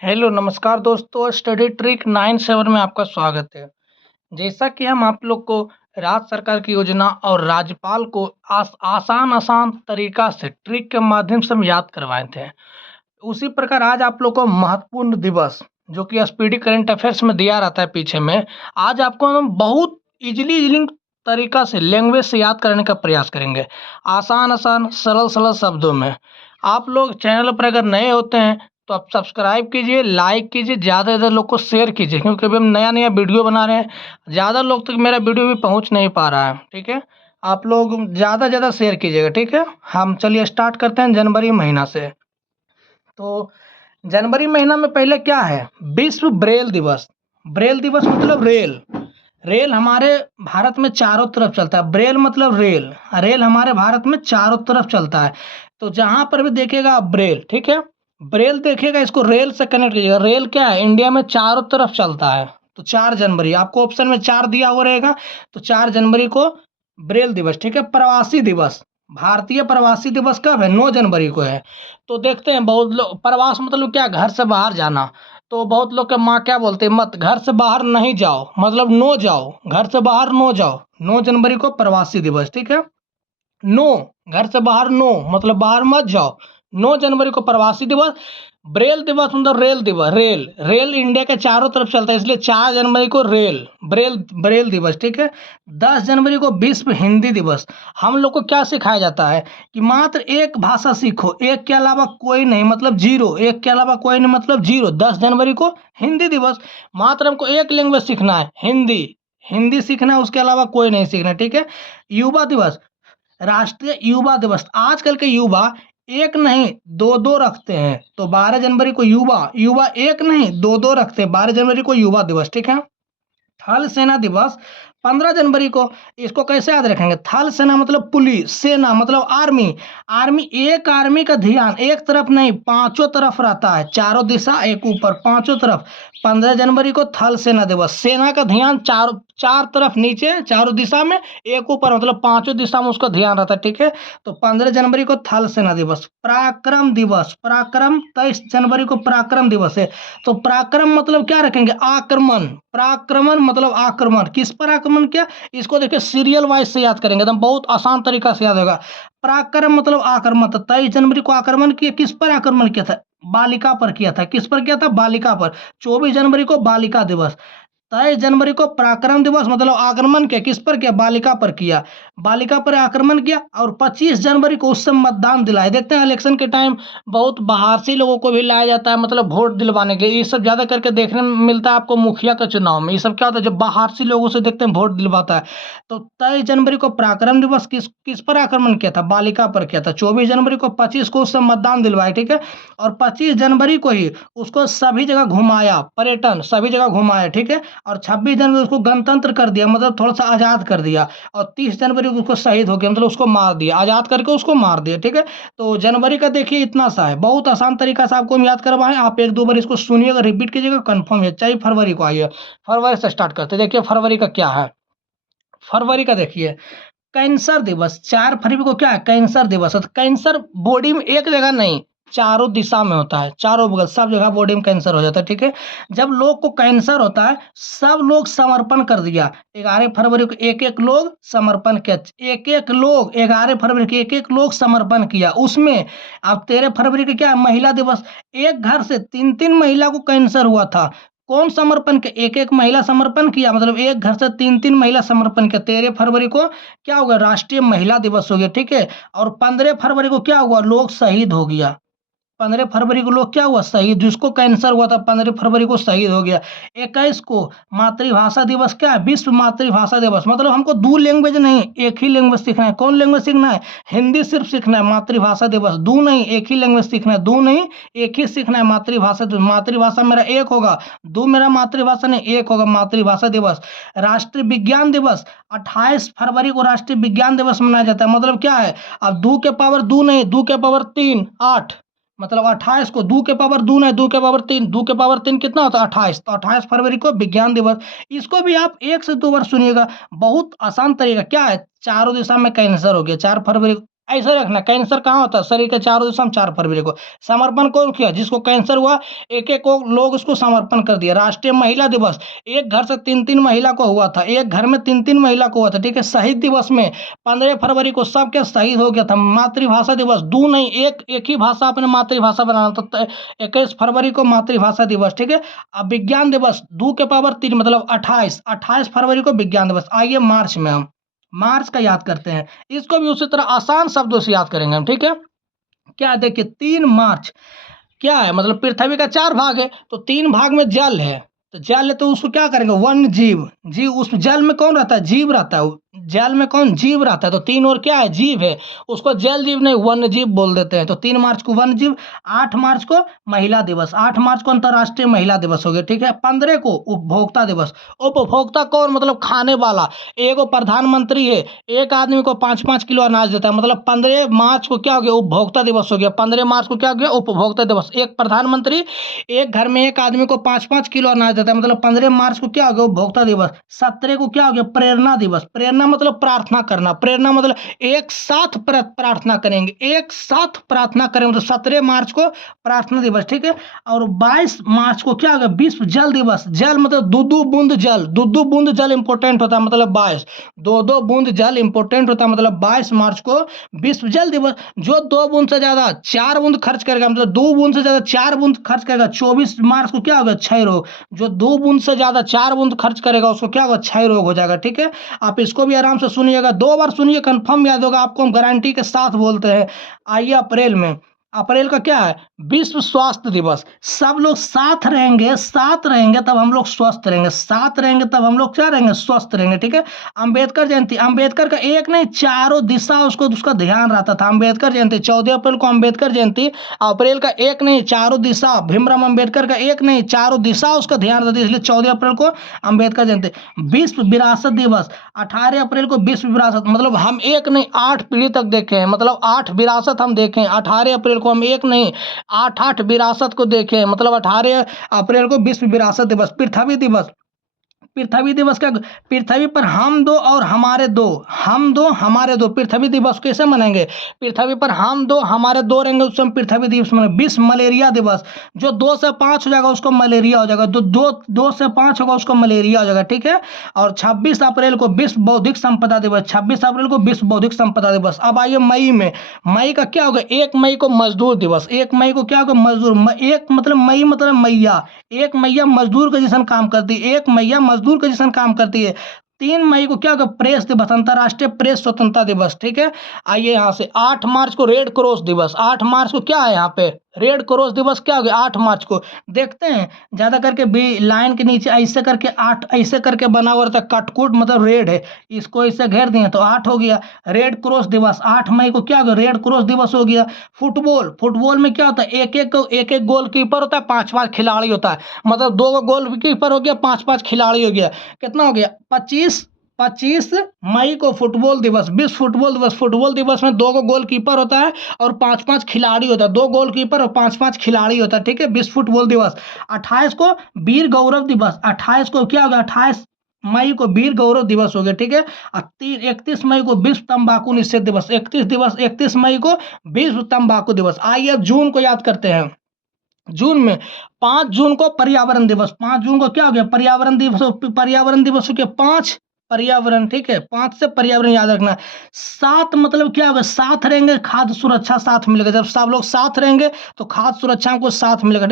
Hello नमस्कार दोस्तों, study trick 97 में आपका स्वागत है। जैसा कि हम आप लोग को राज्य सरकार की योजना और राज्यपाल को आसान तरीका से ट्रिक के माध्यम से हम याद करवाए थे, उसी प्रकार आज आप लोग को महत्वपूर्ण दिवस जो कि स्पीडी करंट अफेयर्स में दिया रहता है पीछे में, आज आपको हम बहुत इजीली तरीका से लैंग्वेज से याद करने का प्रयास करेंगे। आसान सरल शब्दों में। आप लोग चैनल पर अगर नए होते हैं तो आप सब्सक्राइब कीजिए, लाइक कीजिए, ज़्यादा से ज़्यादा लोग को शेयर कीजिए, क्योंकि अभी हम नया वीडियो बना रहे हैं। ज़्यादा लोग तक मेरा वीडियो भी पहुंच नहीं पा रहा है, ठीक है। आप लोग ज़्यादा से ज़्यादा शेयर कीजिएगा, ठीक है। हम चलिए स्टार्ट करते हैं जनवरी महीना से। तो जनवरी महीना में पहले क्या है? विश्व ब्रेल दिवस। ब्रेल दिवस मतलब रेल। रेल हमारे भारत में चारों तरफ चलता है। ब्रेल मतलब रेल। रेल हमारे भारत में चारों तरफ चलता है। तो जहां पर भी देखेगा आप ब्रेल, ठीक है, ब्रेल देखेगा, इसको रेल से कनेक्ट कीजिएगा। रेल क्या है? इंडिया में चारों तरफ चलता है। तो 4 जनवरी आपको ऑप्शन में 4 दिया हुआ रहेगा, तो 4 जनवरी को ब्रेल दिवस, ठीक है। प्रवासी दिवस, भारतीय प्रवासी दिवस कब है? 9 जनवरी को है। तो देखते हैं बहुत लोग, प्रवास मतलब क्या? घर से बाहर जाना। तो बहुत लोग के माँ क्या बोलते हैं? मत घर से बाहर नहीं जाओ, मतलब नो जाओ, घर से बाहर नो जाओ। 9 जनवरी को प्रवासी दिवस, ठीक है। नो, घर से बाहर नो मतलब बाहर मत जाओ। 9 जनवरी को प्रवासी दिवस। ब्रेल दिवस मतलब रेल दिवस। रेल रेल इंडिया के चारों तरफ चलता है, इसलिए 4 जनवरी को रेल ब्रेल ब्रेल दिवस, ठीक है। 10 जनवरी को विश्व हिंदी दिवस। हम लोग को क्या सिखाया जाता है कि मात्र एक भाषा सीखो, एक के अलावा कोई नहीं, मतलब जीरो। एक के अलावा कोई नहीं मतलब जीरो। 10 जनवरी को हिंदी दिवस। मात्र हमको एक लैंग्वेज सीखना है, हिंदी। हिंदी सीखना है, उसके अलावा कोई नहीं सीखना, ठीक है। युवा दिवस, राष्ट्रीय युवा दिवस। आजकल के युवा एक नहीं दो दो रखते हैं, तो 12 जनवरी को युवा युवा एक नहीं दो दो रखते हैं। 12 जनवरी को युवा दिवस, ठीक है। थल सेना दिवस 15 जनवरी को। इसको कैसे याद रखेंगे? थल सेना मतलब पुलिस, सेना मतलब आर्मी। आर्मी, एक आर्मी का ध्यान एक तरफ नहीं, पांचों तरफ रहता है। चारों दिशा, एक ऊपर, पांचों तरफ। 15 जनवरी को थल सेना दिवस। सेना का ध्यान चार तरफ नीचे, चारों दिशा में, एक ऊपर, मतलब पांचों दिशा में उसका ध्यान रहता है, ठीक है। तो 15 जनवरी को थल सेना दिवस। पराक्रम दिवस, पराक्रम 23 जनवरी को पराक्रम दिवस है। तो पराक्रम मतलब क्या रखेंगे? आक्रमण। पराक्रमण मतलब आक्रमण। किस पर आक्रमण किया? इसको देखिए सीरियल वाइज से याद करेंगे, एकदम बहुत आसान तरीका से याद होगा। पराक्रम मतलब आक्रमण। तो 23 जनवरी को आक्रमण किया। किस पर आक्रमण किया था? बालिका पर किया था। किस पर किया था? बालिका पर। 24 जनवरी को बालिका दिवस। 23 जनवरी को पराक्रम दिवस मतलब आक्रमण किया। किस पर किया? बालिका पर किया। बालिका पर आक्रमण किया। और 25 जनवरी को उससे मतदान दिलाए। देखते हैं इलेक्शन के टाइम बहुत बाहर से लोगों को भी लाया जाता है, मतलब वोट दिलवाने के लिए। ये सब ज्यादा करके देखने में मिलता है आपको मुखिया के चुनाव में। ये सब क्या होता है? जब बाहर से लोगों से देखते हैं वोट दिलवाता है। तो 23 जनवरी को पराक्रम दिवस किस किस पर आक्रमण किया था? बालिका पर किया था। 24 जनवरी को 25 को उससे मतदान दिलवाए, ठीक है। और 25 जनवरी को ही उसको सभी जगह घुमाया, पर्यटन सभी जगह घुमाया, ठीक है। और 26 जनवरी उसको गणतंत्र कर दिया, मतलब थोड़ा सा आजाद कर दिया। और 30 जनवरी को उसको शहीद हो गया, मतलब उसको मार दिया, आजाद करके उसको मार दिया, ठीक है। तो जनवरी का देखिए इतना सा है, बहुत आसान तरीका से आपको हम याद करवाएं। आप एक दो बार इसको सुनिएगा, रिपीट कीजिएगा, कंफर्म है। चाहिए फरवरी को आइए, फरवरी से स्टार्ट करते हैं। देखिए फरवरी का क्या है। फरवरी का देखिए कैंसर दिवस। 4 फरवरी को क्या है? कैंसर दिवस है। तो कैंसर बॉडी में एक जगह नहीं, चारों दिशा में होता है, चारों बगल सब जगह बॉडी में कैंसर हो जाता है, ठीक है। जब लोग को कैंसर होता है, सब लोग समर्पण कर दिया। 11 फरवरी को एक एक लोग समर्पण किया। एक एक लोग 11 फरवरी को एक एक लोग समर्पण किया उसमें। अब 13 फरवरी को क्या है? महिला दिवस। एक घर से 3 3 महिला को कैंसर हुआ था। कौन समर्पण के? एक एक महिला समर्पण किया, मतलब एक घर से 3 3 महिला समर्पण किया। 13 फरवरी को क्या होगा? राष्ट्रीय महिला दिवस हो गया, ठीक है। और 15 फरवरी को क्या हुआ? लोग शहीद हो गया। 15 फरवरी को लोग क्या हुआ? शहीद। जिसको कैंसर हुआ था 15 फरवरी को शहीद हो गया। 21 को मातृभाषा दिवस। क्या है? विश्व मातृभाषा दिवस। मतलब हमको दो लैंग्वेज नहीं, एक ही लैंग्वेज सीखना है। कौन लैंग्वेज सीखना है? हिंदी सिर्फ सीखना है। मातृभाषा दिवस। दो नहीं, एक ही लैंग्वेज सीखना है। दो नहीं, एक ही सीखना है मातृभाषा दिवस। मातृभाषा मेरा एक होगा, दो मेरा मातृभाषा नहीं, एक होगा मातृभाषा दिवस। राष्ट्रीय विज्ञान दिवस। 28 फरवरी को राष्ट्रीय विज्ञान दिवस मनाया जाता है। मतलब क्या है? अब 2 के पावर 2 नहीं, 2 के पावर 3, 8, मतलब 28 को 2 के पावर 2 नहीं, 2 के पावर 3, 2 के पावर 3 कितना होता है? 28। तो 28 फरवरी को विज्ञान दिवस। इसको भी आप 1 से 2 बार सुनिएगा, बहुत आसान तरीका। क्या है? चारों दिशा में कैंसर हो गया। 4 फरवरी ऐसा रखना। कैंसर कहाँ होता है? शरीर के चारों दिशा में 4 फरवरी को। समर्पण कौन किया? जिसको कैंसर हुआ, एक एक को लोग उसको समर्पण कर दिया। राष्ट्रीय महिला दिवस, एक घर से 3-3 महिला को हुआ था, एक घर में 3-3 महिला को हुआ था, ठीक है। शहीद दिवस में 15 फरवरी को सबके शहीद हो गया था। मातृभाषा दिवस, दो नहीं एक ही भाषा अपने मातृभाषा बनाना था। 21 फरवरी को मातृभाषा दिवस, ठीक है। अब विज्ञान दिवस 2 के पावर 3 मतलब 28 फरवरी को विज्ञान दिवस। आइए मार्च में हम मार्च का याद करते हैं। इसको भी उसी तरह आसान शब्दों से याद करेंगे हम, ठीक है। क्या देखिए 3 मार्च क्या है? मतलब पृथ्वी का 4 भाग है, तो 3 भाग में जल है, तो जल है तो उसको क्या करेंगे? वन्य जीव। जीव, उस जल में कौन रहता है? जीव रहता है। जल में कौन? जीव रहता है। तो 3 और क्या है? जीव है। उसको जल जीव नहीं वन्य जीव बोल देते हैं। तो 3 मार्च को वन्य जीव। 8 मार्च को महिला दिवस, 8 मार्च को अंतर्राष्ट्रीय महिला दिवस हो गया, ठीक है। 15 को उपभोक्ता दिवस। उपभोक्ता कौन? मतलब खाने वाला। एगो प्रधानमंत्री है, एक आदमी को 5-5 किलो अनाज देता है, मतलब 15 मार्च को क्या हो गया? उपभोक्ता दिवस हो गया। 15 मार्च को क्या हो गया? उपभोक्ता दिवस। एक प्रधानमंत्री एक घर में एक आदमी को 5-5 किलो अनाज देता है, मतलब 15 मार्च को क्या हो गया? उपभोक्ता दिवस। 17 को क्या हो गया? प्रेरणा दिवस। प्रेरणा मतलब प्रार्थना करना। प्रेरणा मतलब एक साथ प्रार्थना करेंगे, एक साथ प्रार्थना करेंगे, तो 17 मार्च को प्रार्थना दिवस, ठीक है। और 22 मार्च को क्या हो गया? विश्व जल दिवस। जल मतलब 2-2 बूंद जल, 2-2 बूंद जल इंपॉर्टेंट होता है, मतलब 22, 2-2 बूंद जल इंपॉर्टेंट होता है, मतलब 22 मार्च को विश्व जल दिवस। जो 2 बूंद से ज्यादा 4 बूंद खर्च करेगा, मतलब 2 बूंद से ज्यादा 4 बूंद खर्च करेगा, 24 मार्च को क्या होगा? क्षय रोग। जो 2 बूंद से ज्यादा 4 बूंद खर्च करेगा उसको क्या होगा? क्षय रोग हो जाएगा, ठीक है। आप इसको भी आराम से सुनिएगा, 2 बार सुनिए, कंफर्म याद होगा आपको, हम गारंटी के साथ बोलते हैं। आइए अप्रैल में, अप्रैल का क्या है? विश्व स्वास्थ्य दिवस। सब लोग साथ रहेंगे, साथ रहेंगे तब हम लोग स्वस्थ रहेंगे, साथ रहेंगे तब हम लोग क्या रहेंगे? स्वस्थ रहेंगे, ठीक है। अंबेडकर जयंती, अंबेडकर का एक नहीं चारों दिशा उसको उसका ध्यान रहता था। अंबेडकर जयंती 14 अप्रैल को अंबेडकर जयंती। अप्रैल का एक नहीं चारों दिशा, भीमराव अंबेडकर का एक नहीं चारों दिशा उसका ध्यान रहता है, इसलिए 14 अप्रैल को अंबेडकर जयंती। विश्व विरासत दिवस 18 अप्रैल को। विश्व विरासत मतलब हम एक नहीं 8 पीढ़ी तक देखे हैं, मतलब 8 विरासत हम देखें। 18 अप्रैल को हम एक नहीं 8 विरासत को देखें, मतलब 18 अप्रैल को विश्व विरासत दिवस। पृथ्वी दिवस, पृथ्वी दिवस का पृथ्वी पर हम दो और हमारे दो, हम दो हमारे दो। पृथ्वी दिवस कैसे मनाएंगे? पृथ्वी पर हम दो हमारे दो रहेंगे, उस समय पृथ्वी दिवस मनाएंगे। विश्व मलेरिया दिवस, जो 2 से 5 हो जाएगा उसको मलेरिया हो जाएगा, तो 2 से 5 होगा उसको मलेरिया हो जाएगा, ठीक है। और 26 अप्रैल को विश्व बौद्धिक संपदा दिवस, 26 अप्रैल को विश्व बौद्धिक संपदा दिवस। अब आइए मई में, मई का क्या होगा? 1 मई को मजदूर दिवस। 1 मई को क्या होगा? मजदूर। एक मतलब मई मतलब मैया, एक मैया मजदूर के जैसा काम करती है, एक मैया मजदूर के जैसा काम करती है। 3 मई को क्या होगा? प्रेस दिवस, अंतर्राष्ट्रीय प्रेस स्वतंत्रता दिवस, ठीक है। आइए यहाँ से 8 मार्च को रेड क्रॉस दिवस। 8 मार्च को क्या है यहाँ पे? रेड क्रॉस दिवस क्या हो गया? 8 मार्च को। देखते हैं ज्यादा करके बी लाइन के नीचे ऐसे करके 8 ऐसे करके बना हुआ रहता है, कटकुट मतलब रेड है, इसको ऐसे घेर दिए तो 8 हो गया। रेड क्रॉस दिवस 8 मई को क्या हो गया? रेड क्रॉस दिवस हो गया। फुटबॉल, फुटबॉल में क्या होता है? एक एक गोलकीपर होता है, 5-5 खिलाड़ी होता है, मतलब 2 गोलकीपर हो गया, 5-5 खिलाड़ी हो गया। कितना हो गया? 25 मई को फुटबॉल दिवस, विश्व फुटबॉल दिवस। फुटबॉल दिवस में 2 गोलकीपर होता है और 5-5 खिलाड़ी होता है, 2 गोलकीपर और 5-5 खिलाड़ी होता है, ठीक है। विश्व फुटबॉल दिवस। 28 को वीर गौरव दिवस। 28 को क्या होगा? 28 मई को वीर गौरव दिवस हो गया, ठीक है। 31 मई को विश्व तंबाकू निषेध दिवस। 31 मई को विश्व तंबाकू दिवस। आइए जून को याद करते हैं। जून में 5 जून को पर्यावरण दिवस। 5 जून को क्या हो गया? पर्यावरण दिवस। पर्यावरण दिवस हो गया 5 पर्यावरण, ठीक है। 5 से पर्यावरण याद रखना। 7 मतलब क्या होगा? साथ रहेंगे, खाद्य सुरक्षा साथ मिलेगा। जब सब लोग साथ रहेंगे तो खाद्य सुरक्षा को साथ मिलेगा।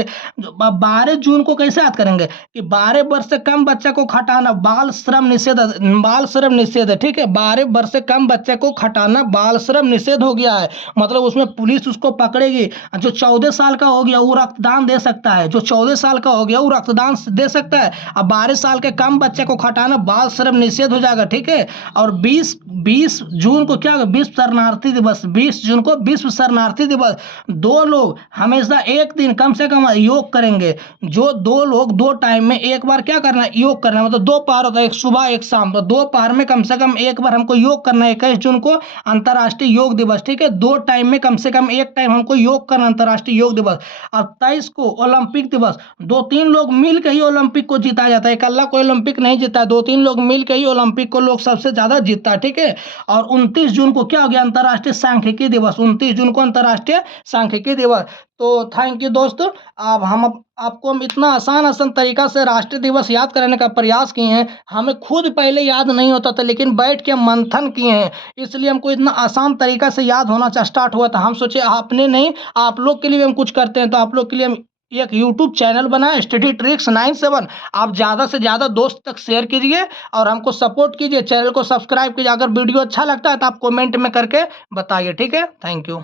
12 जून को कैसे याद करेंगे? कि 12 वर्ष से कम बच्चे को खटाना बाल श्रम निषेध, बाल श्रम निषेध है, ठीक है। 12 वर्ष से कम बच्चे को खटाना बाल श्रम निषेध हो गया है, मतलब उसमें पुलिस उसको पकड़ेगी। जो 14 साल का हो गया वो रक्तदान दे सकता है, जो 14 साल का हो गया वो रक्तदान दे सकता है। अब 12 साल के कम बच्चे को खटाना बाल श्रम निषेध हो जाएगा, ठीक है। और 20 जून को क्या होगा? विश्व शरणार्थी दिवस। 20 जून को विश्व शरणार्थी दिवस। 2 लोग हमेशा एक दिन कम से कम योग करेंगे। जो 2 लोग 2 टाइम में एक बार क्या करना है? योग करना है, मतलब 2 पहर होता है, एक सुबह एक शाम, तो 2 पहर में कम से कम एक बार हमको योग करना है। 21 जून को अंतर्राष्ट्रीय योग दिवस, ठीक है। 2 टाइम में कम से कम एक टाइम हमको योग करना, अंतर्राष्ट्रीय योग दिवस। और 23 को ओलंपिक दिवस। 2-3 लोग मिल के ही ओलंपिक को जीता जाता है, अकेला कोई ओलंपिक नहीं जीता है, 2-3 लोग मिल के ही ओलंपिक को लोग सबसे ज़्यादा जीतता है, ठीक है। और 29 जून को क्या हो गया, अंतर्राष्ट्रीय सांख्यिकी दिवस, 29 जून को अंतर्राष्ट्रीय सांख्यिकी दिवस। तो थैंक यू दोस्तों। अब आपको हम इतना आसान आसान तरीका से राष्ट्रीय दिवस याद कराने का प्रयास किए हैं। हमें खुद पहले याद नहीं होता था, लेकिन बैठ के हम मंथन किए हैं, इसलिए हमको इतना आसान तरीका से याद होना स्टार्ट हुआ था। हम सोचे आपने नहीं, आप लोग के लिए भी हम कुछ करते हैं, तो आप लोग के लिए हम एक यूट्यूब चैनल बनाए, स्टडी ट्रिक्स 97। आप ज़्यादा से ज़्यादा दोस्त तक शेयर कीजिए और हमको सपोर्ट कीजिए, चैनल को सब्सक्राइब कीजिए। अगर वीडियो अच्छा लगता है तो आप कमेंट में करके बताइए, ठीक है। Thank you.